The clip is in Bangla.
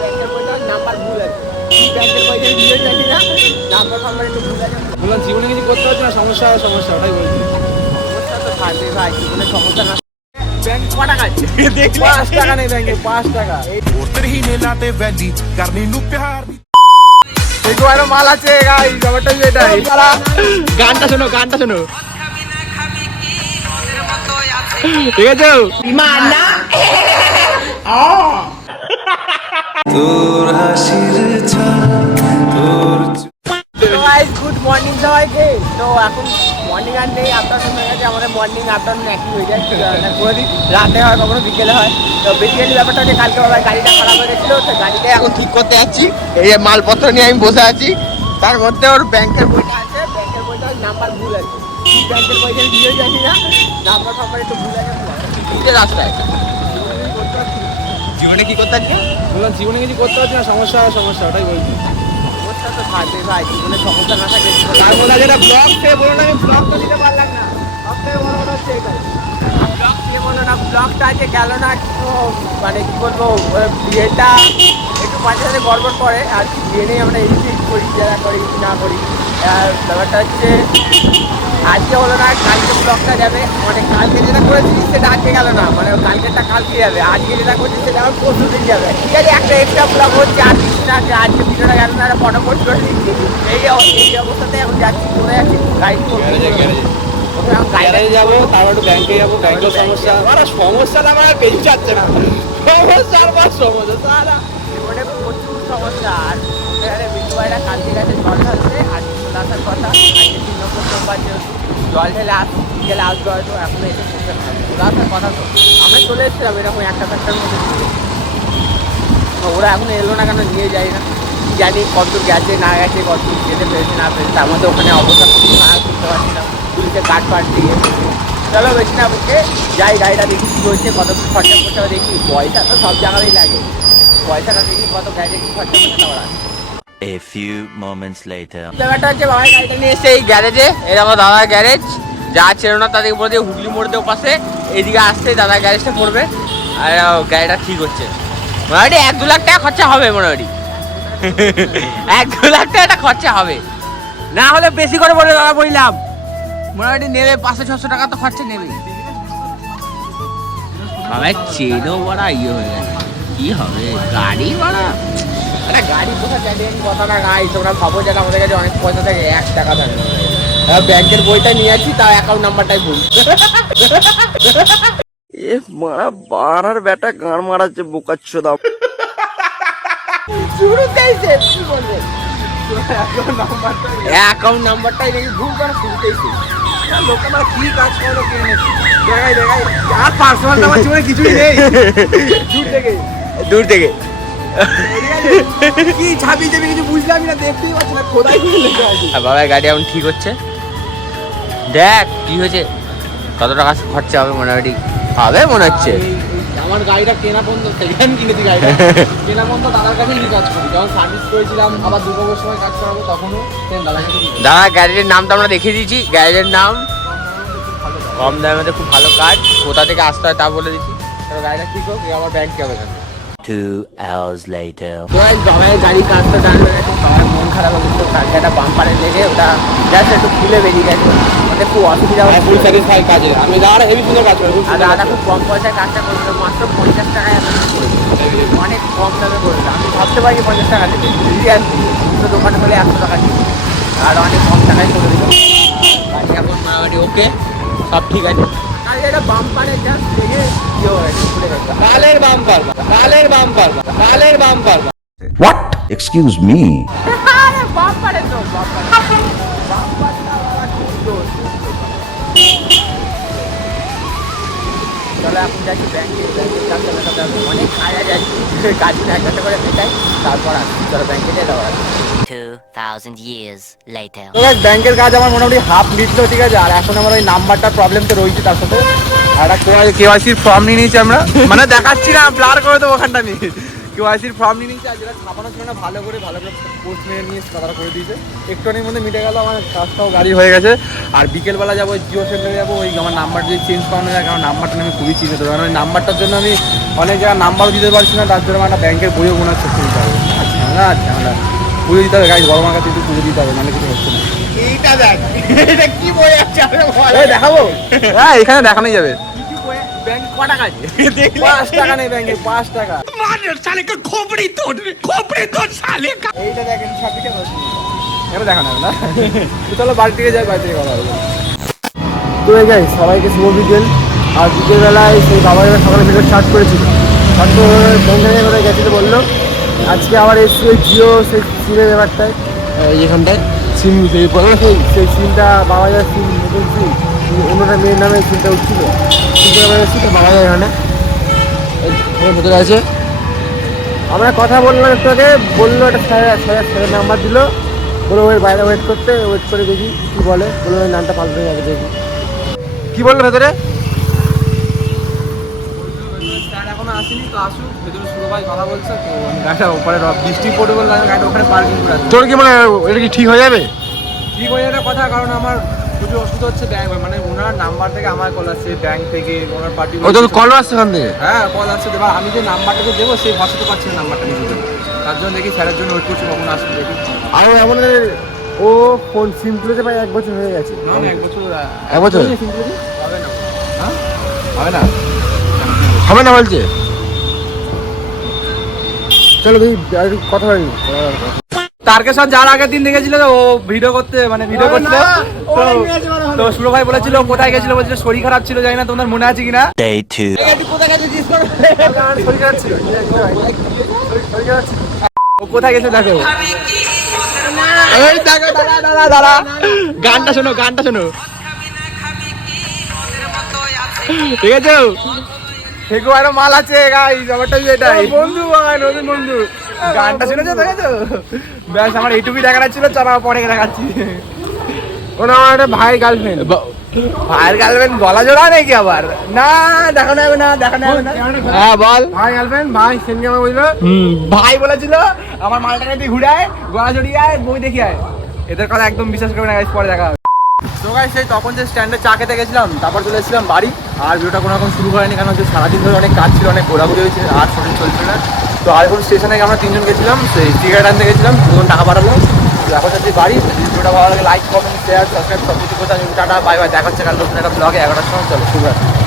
ব্যাংকের বইটা নাম্বার ভুল আছে, ব্যাংকের বইটা নিয়ে জানি না, নাম্বার ফাম্বার একটু ভুল আছে। বললাম জীবনে কিছু করতে হচ্ছে না, সমস্যা ওটাই বলছি। সমস্যা তো থাকবে ভাই, জীবনে সমস্যা না। ব্যাংক ক টাকা আছে? 5 টাকা নেই ব্যাংকে, 5 টাকা। ਉਤਰ ਹੀ ਨੇ ਲਾਤੇ ਵੈਲੀ ਕਰਨੀ ਨੂੰ ਪਿਆਰ ਦੀ দেখো আরো মাল আছে গাইস, ব্যাপারটাই এটাই। গানটা শোনো ঠিক আছে? বিমানা তোর হাসির ছাপ তোর গুড মর্নিং সবাইকে। তো এখন মর্নিং আর নেই, আফটারনুন হয়ে গেছে আমাদের। মর্নিং আফটারনুন একই হয়ে যায়, কোনোদিন রাতে হয় কখনো বিকেলে হয়। তো বেসিক্যালি ব্যাপারটা হচ্ছে কালকে বাবার গাড়িটা খারাপ হয়ে গেছিলো, তো গাড়িটা এখন ঠিক করতে যাচ্ছি। এই যে মালপত্র নিয়ে আমি বসে আছি, তার মধ্যে ওর ব্যাংকের বইটা আছে, ব্যাংকের বইটা নাম্বার ভুল আছে, ব্যাংকের বইটা নিয়ে জানি না, নাম্বার ফাম্বার একটু ভুল আছে। রাস্তায় জীবনে কি করতে আজকে? বললাম জীবনে কিছু করতে হচ্ছে না, সমস্যা ওটাই বলছি। সমস্যা তো থাকবে ভাই, জীবনে সমস্যা না থাকে। তার মধ্যে যেটা ব্লগ থেকে বলো না, আমি ব্লগ ব্লগ তো দিতে পারলাম না, সব থেকে বড় কথা হচ্ছে এটাই। ব্লগ দিয়ে বলো না, ব্লগটা আছে গেল না। তো মানে কি বলবো, বিয়েটা একটু মাঝে মাঝে গড়বড় করে আর কি, বিয়ে নেই আমরা এডিট করি, যারা করি কি না করি। আর ব্যাপারটা হচ্ছে আজকে হলো না, কালকে ব্লগটা যাবে, মানে কালকে যেটা করেছি সেটা আজকে গেল না, মানে কালকেরটা কালকে যাবে, আজকে যেটা করছি সেটা আমার পরশু দিন যাবে। ঠিক আছে, একটা এক্সট্রা ব্লগ হচ্ছে আর কিছু না, আজকে ভিডিওটা গেল না, একটা ফটো পোস্ট করে দিচ্ছি। এই অবস্থাতে এখন যাচ্ছি, চলে যাচ্ছি গাড়ি গ্যারেজে যাবো, তারপর একটু ব্যাংকে যাবো। ব্যাংকের সমস্যাটা আমার আর পেয়ে যাচ্ছে না, সমস্যার পর সমস্যা সারা জীবনে প্রচুর সমস্যা। আর এখানে বিন্দু ভাইরা কালকে গেছে জল ঢালতে, আজকে চলে আসার কথা, আজকে 3 নম্বর সোমবার যেহেতু জল ঢেলে বিকেলে আসবো, হয়তো এখনো এসে চলে আসার কথা। তো আমরা চলে এসেছিলাম এরকম একটা মধ্যে, ওরা এখনো এলো না কেন নিয়ে যাই না, জানি কত গেছে না গেছে, কত যেতে পেরেছে না পেরেছে। তার মধ্যে ওখানে অবস্থা খুব খারাপ, করতে পারছিলাম, পুলিশে কাঠ দিয়ে। চলো বেশি না বুকে যাই, গাড়িটা দেখি কী করছে, কত খরচা করতে হবে দেখি। পয়সা তো সব জায়গাতেই লাগে, পয়সাটা দেখি কত গাড়িতে কি খরচা করতে পারা। A few moments later. ব্যাপারটা হচ্ছে বাবার গাড়িটা নিয়ে এসে এই গ্যারেজে, এটা আমার দাদার গ্যারেজ। যা ছিল না তাদেরকে বলে দিয়ে হুগলি মোড় দিয়ে পাশে এইদিকে আসতে দাদার গ্যারেজটা পড়বে, আর গাড়িটা ঠিক হচ্ছে। মোটামুটি 1-2 লাখ টাকা খরচা হবে, মোটামুটি 1-2 লাখ টাকা একটা খরচা হবে, না হলে বেশি করে বলে দাদা বললাম। মোটামুটি নেবে 500-600 টাকা তো খরচা নেবে। বাবা চেনও বড় ইয়ে হয়ে গেছে, কি হবে গাড়ি ভাড়া। একটা গাড়ি কোথা চাইলেন কথা না গাই, তোমরা ভাবো যে আমাদের কাছে অনেক পয়সা থাকে, 1 টাকা থাকে। ব্যাংকের বইটা নিয়ে আছি, তাও অ্যাকাউন্ট নাম্বারটাই ভুল। এ মারা বাড়ার বেটা গান মারাচ্ছে বোকাচ্ছো দাও। শুরুতেই শেষ, কি বলবে, অ্যাকাউন্ট নাম্বারটাই নাকি ভুল করে শুরুতেই শেষ। লোকেরা কি কাজ করো কে দেখাই আর পার্সোনাল আমার জীবনে কিছুই নেই। দূর থেকে কি ছাবি যাবি কিছু বুঝলাম না, দেখতেই পাচ্ছি না, খোদাই করে লেখা আছে। বাবার গাড়ি এখন ঠিক হচ্ছে, দেখ কি হয়েছে, কত টাকা খরচা হবে, মোটামুটি হবে মনে হচ্ছে। আমার গাড়িটা কেনা পর্যন্ত সেকেন্ড কিনেছি, গাড়িটা কেনা পর্যন্ত দাদার কাছে নিয়ে কাজ করি। যখন সার্ভিস করেছিলাম আবার 2 বছর সময় কাজ করাবো, তখনও দাদার কাছে। দাদা গ্যারেজের নামটা আমরা দেখিয়ে দিয়েছি, গ্যারেজের নাম কম দামের মধ্যে খুব ভালো কাজ, কোথা থেকে আসতে হয় তা বলে দিচ্ছি। তো গাড়িটা ঠিক হোক, আমার ব্যাংকে হবে। 2 hours later. তো বাবার গাড়ির কাজটা ডান হয়ে গেছে, সবার মন খারাপ হয়ে গেছিলো, কালকে একটা বাম্পারের লেগে ওটা জাস্ট একটু খুলে বেরিয়ে গেছে, আমাদের খুব অসুবিধা ফুল হচ্ছে। স্যাটিসফাই কাজে আমি দাদা হেভি সুন্দর কাজ করে। আর দাদা খুব কম পয়সায় কাজটা করেছিল, মাত্র 50 টাকায় আমি করেছি, অনেক কম দামে করেছিল। আমি ভাবতে পারি 50 টাকা থেকে সিরিয়াসলি, দুটো দোকানে বলে 100 টাকা দিই, আর অনেক কম টাকায় করে দিল। গাড়ি এখন মোটামুটি ওকে, সব ঠিক আছে। আর এটা বাম্পারের জাস্ট লেগে ইয়ে হয়েছে, খুলে গেছে। কালের বাম্পার। What? Excuse me. আরে বাম্পারে তো বাম্পারটা বাবা খুব জোর। চলো এখন যাচ্ছি ব্যাংকে অনেক খায়া যাচ্ছি, কাজ না একটা করে মেটাই, তারপর আসছি। চলো ব্যাংকে যেতে হবে। 2000 years later. তো গাইস ব্যাংকের কাজ আমার মোটামুটি হাফ মিটলো, ঠিক আছে। আর এখন আমার ওই নাম্বারটার প্রবলেম তো রয়েছে, তার সাথে আর একটা কেওয়াইসির ফর্ম নিয়ে নিয়েছি আমরা, মানে দেখাচ্ছি না, ব্লার করে দেবো ওখানটা নিয়ে। কেওয়াইসির ফর্ম নিয়ে নিয়েছে আর যেটা ছাপানো ছিল না ভালো করে পোস্ট মেরে নিয়ে সাদা করে দিয়েছে। একটুখানির মধ্যে মিটে গেল আমার কাজটাও গাড়ি হয়ে গেছে। আর বিকেলবেলা যাবো জিও সেন্টারে যাবো, ওই আমার নাম্বার যদি চেঞ্জ করানো যায়, কারণ নাম্বারটা আমি খুবই চিন্তিত, কারণ ওই নাম্বারটার জন্য আমি অনেক জায়গায় নাম্বারও দিতে পারছি না, তার জন্য আমার একটা ব্যাংকের বইও মনে হচ্ছে দিতে হবে। ঝামেলা পুজো দিতে হবে, গাড়ি বড় মার কাছে পুজো দিতে হবে, নাহলে কিছু হচ্ছে না। এইটা দেখ, এটা কি বই আছে দেখাবো? হ্যাঁ এখানে দেখানোই যাবে। ব্যাংক ক টাকা আছে? 5 টাকা নেই ব্যাংকে, 5 টাকা। এইটা দেখেন ছাব্বিশটা এখানে দেখানো হবে না। তো চলো বাড়ি থেকে যাই, বাড়ি থেকে কথা হবে। তো এই যাই সবাইকে শুভ বিকেল। আর বিকেলবেলায় সেই বাবা সকালে ভিডিও স্টার্ট করেছিল, হয়তো ব্যাংকে করে গেছিলো বললো। আজকে আবার এসছি ওই জিও সেই সিমের ব্যাপারটায়, এখানটায় সিম সেই বললো সেই সিমটা বাবা যার সিম নতুন সিম, অন্যটা মেয়ের নামে সিমটা উঠছিল, সিমটা নামে এসেছি তো বাবা যায় এখানে ভেতরে আছে। আমরা কথা বললাম একটু আগে, বললো একটা স্যারের নাম্বার দিল, বলে ওই বাইরে ওয়েট করে দেখি কী বলে, বলে ওই নামটা পাল্টে যাবে দেখি কী বললো ভেতরে। স্যার এখনো আসেনি, তো আসুক, ভেতরে শুরু ভাই কথা বলছে, তো আমি গাড়িটা ওপরে বৃষ্টি পড়ে বললে আমি গাড়িটা ওখানে পার্কিং করে আসছি। তোর কি মানে এটা কি ঠিক হয়ে যাবে? ঠিক হয়ে যাওয়ার কথা, কারণ আমার প্রচুর অসুবিধা হচ্ছে ব্যাংক, মানে ওনার নাম্বার থেকে আমার কল আসছে, ব্যাংক থেকে ওনার পার্টি। ও তো কল আসছে ওখান থেকে? হ্যাঁ কল আসছে, এবার আমি যে নাম্বারটাকে দেবো সেই ভাষাতে পারছি না নাম্বারটা নিজে দেবো, তার জন্য দেখি স্যারের জন্য ওয়েট করছি কখন আসবে দেখি। আর এমন ও ফোন সিম তুলেছে প্রায় 1 বছর হয়ে গেছে। না 1 বছর 1 বছর সিম তুলেছি? হবে না। হ্যাঁ হবে না, হবে না বলছে। চলো দেখি আর কথা হয়নি। তারকেশ্বর যার আগের দিন দেখেছিল ও ভিডিও করতে, মানে ভিডিও করছিল, তো সুরো ভাই বলেছিল কোথায় গেছিল, বলছিল শরীর খারাপ ছিল, জানি না তোমাদের মনে আছে কিনা। Day 2. ও কোথায় গেছে দেখো, এই দেখো, দাঁড়া গানটা শোনো, ঠিক আছে? দেখো আরো মাল আছে গাইস, ব্যাপারটা এটাই, বন্ধু ভাই নতুন বন্ধু, গানটা শুনেছো দেখেছো? ব্যাস আমার এইটুকুই দেখাটা ছিল, চলো পরে দেখাচ্ছি। ওটা আমার একটা ভাইয়ের গার্লফ্রেন্ড। ভাইয়ের গার্লফ্রেন্ড গলা জোড়া নাকি আবার? না দেখানো যাবে না। হ্যাঁ বল। ভাই গার্লফ্রেন্ড, ভাই সেনকে আমার বললো ভাই বলেছিল আমার মালটাকে তুই ঘুরায়, গলা জড়িয়ে আয়, বই দেখি আয়। এদের কথা একদম বিশ্বাস করবে না গাইস, পরে দেখা হবে। তো গাইস সেই তখন যে স্ট্যান্ডে চা খেতে গেছিলাম, তারপর চলে এসেছিলাম বাড়ি। আর ভিডিওটা কোনো রকম শুরু হয়নি, কারণ হচ্ছে সারাদিন ধরে অনেক কাজ ছিল, অনেক ঘোরাঘুরি হয়েছে, আর শরীর চলছিল না। তো আলিপুর স্টেশনে আমরা 3 জন গেছিলাম, সেই টিকিট আনতে গেছিলাম, 2 জন টাকা পাঠালাম। এখন হচ্ছে বাড়ি। ভিডিওটা ভালো লাগে লাইক, কমেন্ট, শেয়ার, সাবস্ক্রাইব সব কিছু করতে। টাটা বাই বাই, দেখা হচ্ছে কাল নতুন একটা ব্লগে 11টার সময়। চলো শুভ রাত্রি।